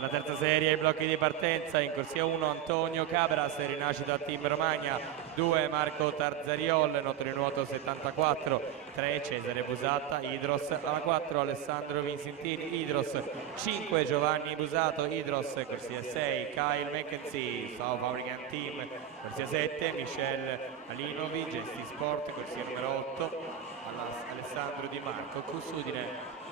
Per la terza serie i blocchi di partenza: in corsia 1 Antonio Cabras, rinascita Team Romagna, 2 Marco Tarzariol, noto di nuoto 74, 3 Cesare Busatta Idros, alla 4 Alessandro Vincentini Idros, 5 Giovanni Busato Idros, corsia 6 Kyle McKenzie South African Team, corsia 7 Michel Alinovi Gesti Sport, corsia numero 8 Alessandro Di Marco Cussudine.